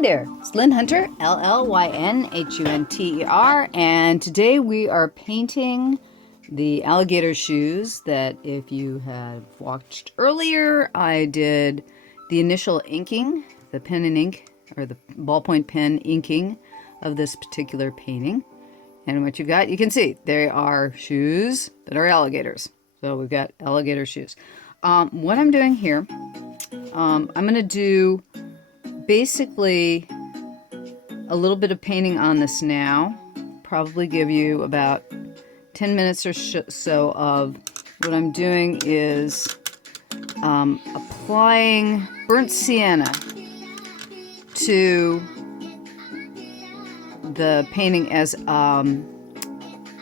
there, it's Llyn Hunter, L-L-Y-N-H-U-N-T-E-R, and today we are painting the alligator shoes that, if you have watched earlier, I did the initial inking, the pen and ink, or the ballpoint pen inking of this particular painting. And what you got, you can see, they are shoes that are alligators. So we've got alligator shoes. What I'm doing here, I'm going to do basically a little bit of painting on this now. Probably give you about 10 minutes or so of what I'm doing is applying Burnt Siena to the painting as an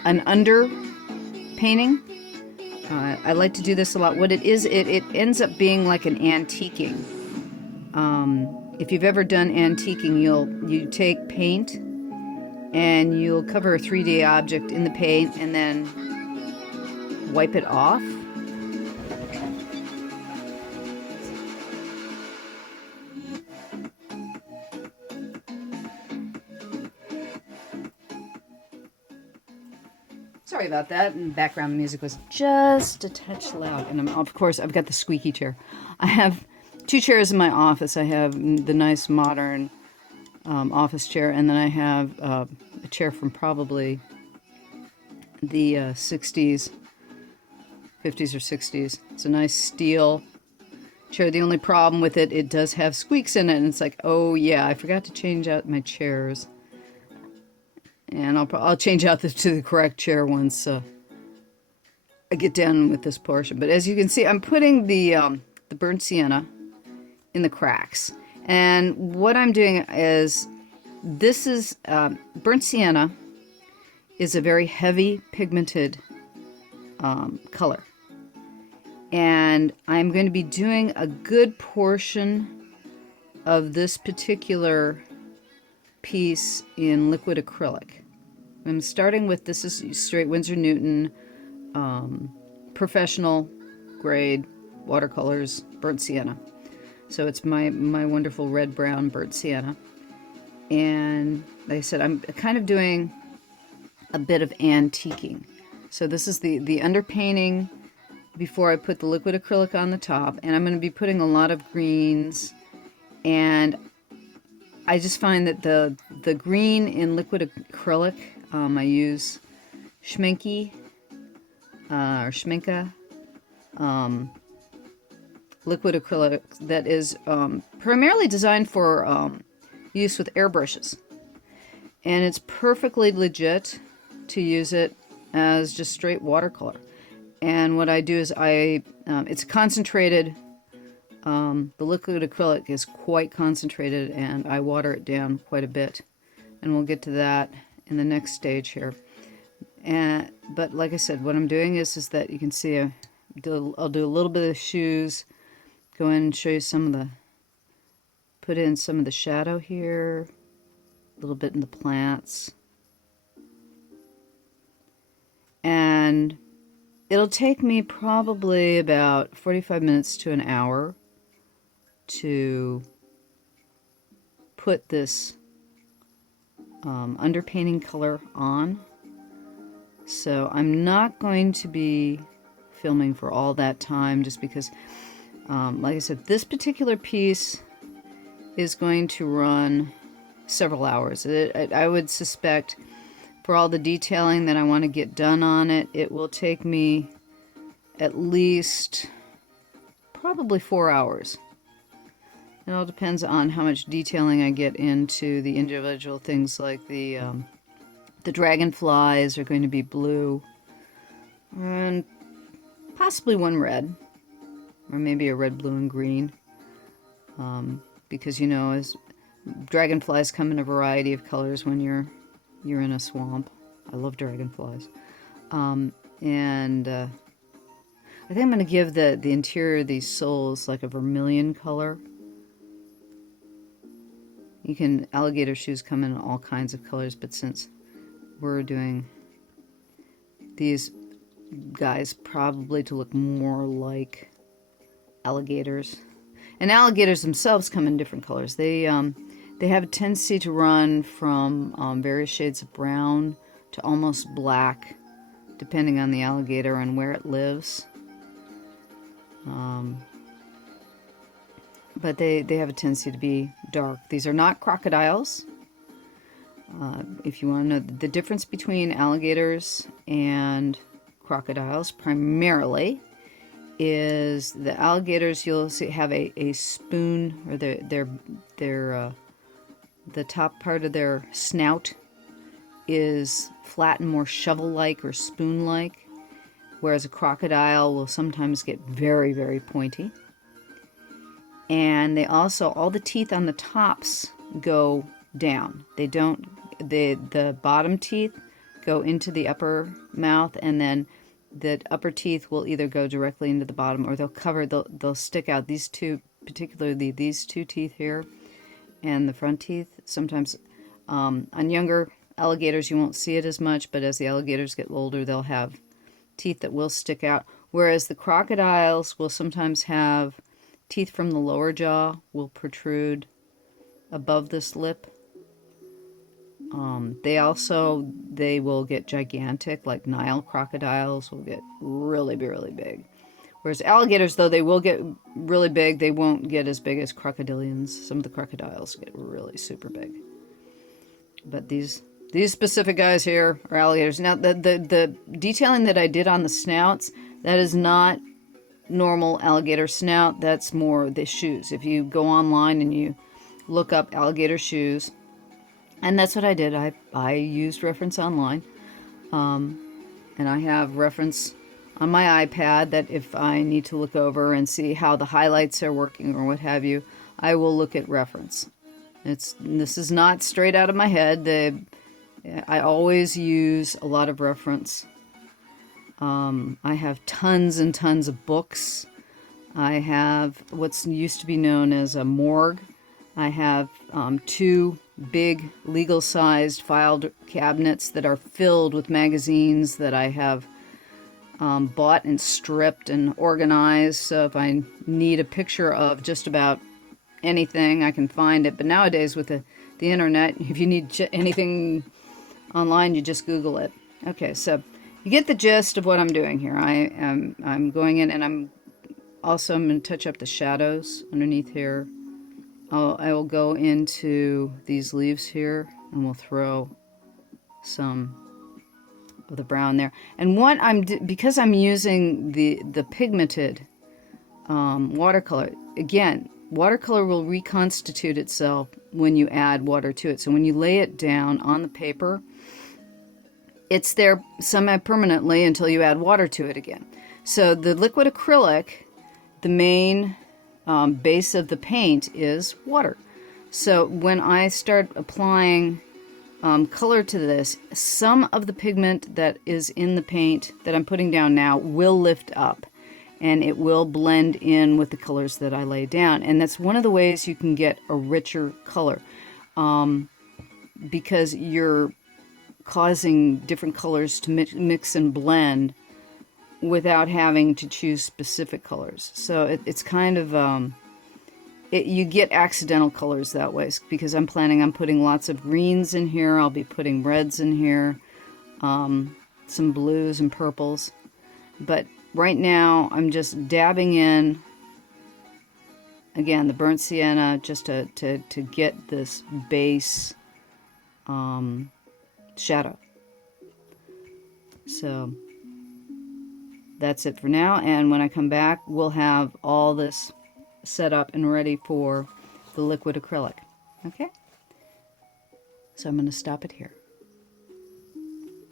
under painting. I like to do this a lot. What it is, it ends up being like an antiquing. If you've ever done antiquing, you take paint and you'll cover a 3D object in the paint and then wipe it off. Sorry about that, and background music was just a touch loud. And of course, I've got the squeaky chair. I have two chairs in my office. I have the nice modern office chair, and then I have a chair from probably the 60s, 50s or 60s. It's a nice steel chair. The only problem with it, it does have squeaks in it, and it's like, oh yeah, I forgot to change out my chairs. And I'll change out to the correct chair once I get done with this portion. But as you can see, I'm putting the Burnt Siena in the cracks. And what I'm doing is, this is Burnt Siena is a very heavy pigmented color. And I'm going to be doing a good portion of this particular piece in liquid acrylic. I'm starting with, this is straight Winsor Newton professional grade watercolors Burnt Siena. So it's my wonderful red brown Burnt Siena. And like I said, I'm kind of doing a bit of antiquing. So this is the underpainting before I put the liquid acrylic on the top, and I'm going to be putting a lot of greens. And I just find that the green in liquid acrylic, I use Schminke or Schminke liquid acrylic that is primarily designed for use with airbrushes, and it's perfectly legit to use it as just straight watercolor. And what I do is it's concentrated. The liquid acrylic is quite concentrated, and I water it down quite a bit, and we'll get to that in the next stage here. But like I said, what I'm doing is that you can see I'll do a little bit of shoes, go in and show you put in some of the shadow here, a little bit in the plants, and it'll take me probably about 45 minutes to an hour to put this underpainting color on. So I'm not going to be filming for all that time, just because like I said, this particular piece is going to run several hours. I would suspect, for all the detailing that I want to get done on it, it will take me at least probably 4 hours. It all depends on how much detailing I get into the individual things, like the dragonflies are going to be blue, and possibly one red, or maybe a red, blue, and green, because, you know, as dragonflies come in a variety of colors when you're in a swamp. I love dragonflies. I think I'm going to give the interior of these soles like a vermilion color. Alligator shoes come in all kinds of colors, but since we're doing these guys probably to look more like alligators, and alligators themselves come in different colors. They They have a tendency to run from various shades of brown to almost black, depending on the alligator and where it lives. But they have a tendency to be dark. These are not crocodiles. If you want to know the difference between alligators and crocodiles, primarily, is the alligators, you'll see, have a spoon, or the top part of their snout is flat and more shovel-like or spoon-like, whereas a crocodile will sometimes get very, very pointy. And they also, all the teeth on the tops go down. They don't, the bottom teeth go into the upper mouth, and then the upper teeth will either go directly into the bottom, or they'll stick out. These two, particularly these two teeth here and the front teeth, sometimes on younger alligators you won't see it as much, but as the alligators get older, they'll have teeth that will stick out, whereas the crocodiles will sometimes have teeth from the lower jaw will protrude above this lip. They will get gigantic, like Nile crocodiles will get really, really big. Whereas alligators, though they will get really big, they won't get as big as crocodilians. Some of the crocodiles get really super big. But these specific guys here are alligators. Now, the detailing that I did on the snouts, that is not normal alligator snout. That's more the shoes. If you go online and you look up alligator shoes, and that's what I did. I used reference online, and I have reference on my iPad that if I need to look over and see how the highlights are working or what have you, I will look at reference. This is not straight out of my head. I always use a lot of reference. I have tons and tons of books. I have what's used to be known as a morgue. I have 2 big legal-sized filed cabinets that are filled with magazines that I have bought and stripped and organized. So if I need a picture of just about anything, I can find it. But nowadays with the internet, if you need anything online, you just Google it. Okay, so you get the gist of what I'm doing here. I'm going in, and I'm going to touch up the shadows underneath here. I will go into these leaves here, and we'll throw some of the brown there. And what because I'm using the pigmented watercolor, again, watercolor will reconstitute itself when you add water to it. So when you lay it down on the paper, it's there semi-permanently until you add water to it again. So the liquid acrylic, the main base of the paint is water. So when I start applying color to this, some of the pigment that is in the paint that I'm putting down now will lift up, and it will blend in with the colors that I lay down. And that's one of the ways you can get a richer color, because you're causing different colors to mix and blend without having to choose specific colors. So it's kind of, you get accidental colors that way, because I'm planning on putting lots of greens in here. I'll be putting reds in here, some blues and purples. But right now I'm just dabbing in, again, the burnt sienna, just to get this base shadow. So that's it for now, and when I come back, we'll have all this set up and ready for the liquid acrylic. Okay? So I'm going to stop it here.